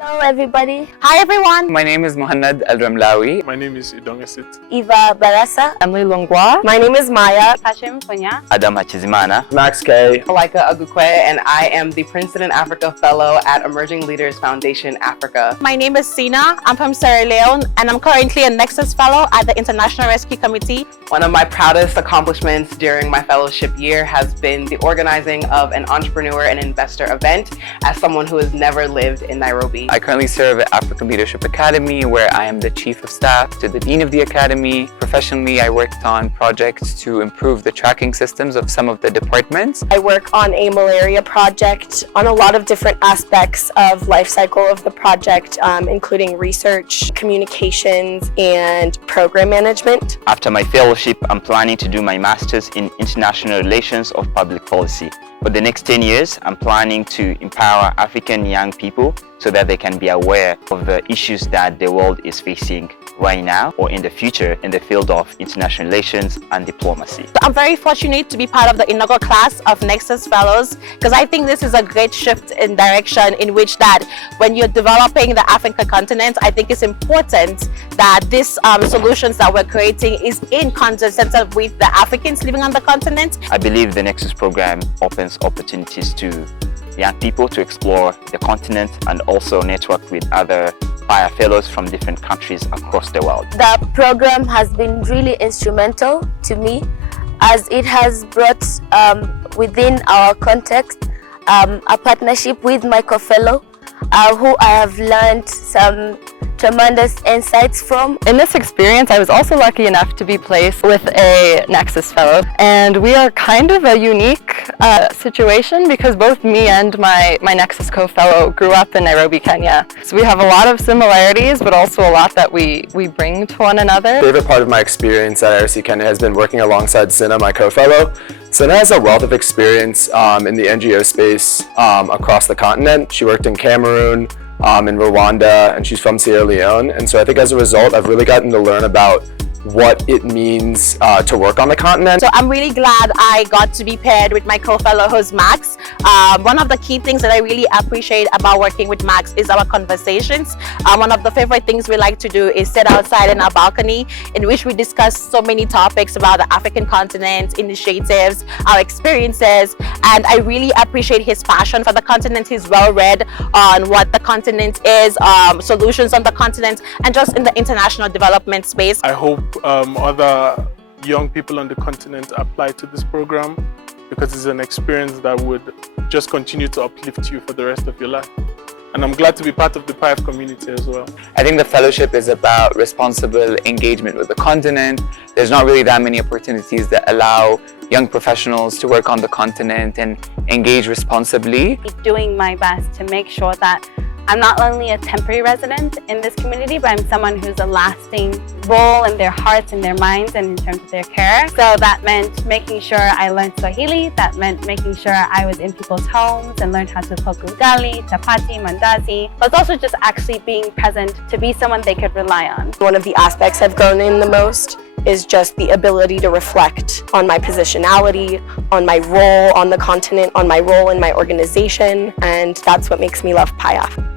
Hello everybody. Hi everyone. My name is Mohannad Al-Ramlawi. My name is Idongesit. Eva Barasa. Emily Longwa. My name is Maya. Hashim Punya. Adam Hachizimana. Max K. Alaika Agukwe, and I am the Princeton and Africa Fellow at Emerging Leaders Foundation Africa. My name is Sina. I'm from Sierra Leone and I'm currently a Nexus Fellow at the International Rescue Committee. One of my proudest accomplishments during my fellowship year has been the organizing of an entrepreneur and investor event as someone who has never lived in Nairobi. I currently serve at African Leadership Academy, where I am the Chief of Staff to the Dean of the Academy. Professionally, I worked on projects to improve the tracking systems of some of the departments. I work on a malaria project on a lot of different aspects of life cycle of the project, including research, communications, and program management. After my fellowship, I'm planning to do my master's in international relations of public policy. For the next 10 years, I'm planning to empower African young people so that they can be aware of the issues that the world is facing right now or in the future in the field of international relations and diplomacy. I'm very fortunate to be part of the inaugural class of Nexus Fellows because I think this is a great shift in direction in which that when you're developing the African continent, I think it's important that these solutions that we're creating is in concert with the Africans living on the continent. I believe the Nexus program opens opportunities to young people to explore the continent and also network with other PiAf fellows from different countries across the world. The program has been really instrumental to me as it has brought within our context a partnership with my co-fellow who I have learned some tremendous insights from. In this experience, I was also lucky enough to be placed with a Nexus Fellow, and we are kind of a unique situation because both me and my Nexus co-fellow grew up in Nairobi, Kenya. So we have a lot of similarities, but also a lot that we bring to one another. Favorite part of my experience at IRC Kenya has been working alongside Sina, my co-fellow. Sina has a wealth of experience in the NGO space across the continent. She worked in Cameroon, in Rwanda, and she's from Sierra Leone. And so I think as a result, I've really gotten to learn about what it means to work on the continent. So I'm really glad I got to be paired with my co-fellow who's Max. One of the key things that I really appreciate about working with Max is our conversations. One of the favorite things we like to do is sit outside in our balcony in which we discuss so many topics about the African continent, initiatives, our experiences, and I really appreciate his passion for the continent. He's well read on what the continent is, solutions on the continent, and just in the international development space. I hope other young people on the continent apply to this program because it's an experience that would just continue to uplift you for the rest of your life. And I'm glad to be part of the PiAf community as well. I think the fellowship is about responsible engagement with the continent. There's not really that many opportunities that allow young professionals to work on the continent and engage responsibly. Doing my best to make sure that I'm not only a temporary resident in this community, but I'm someone who's a lasting role in their hearts and their minds and in terms of their care. So that meant making sure I learned Swahili. That meant making sure I was in people's homes and learned how to cook ugali, chapati, mandazi. But it's also just actually being present to be someone they could rely on. One of the aspects I've grown in the most is just the ability to reflect on my positionality, on my role on the continent, on my role in my organization, and that's what makes me love PiAf.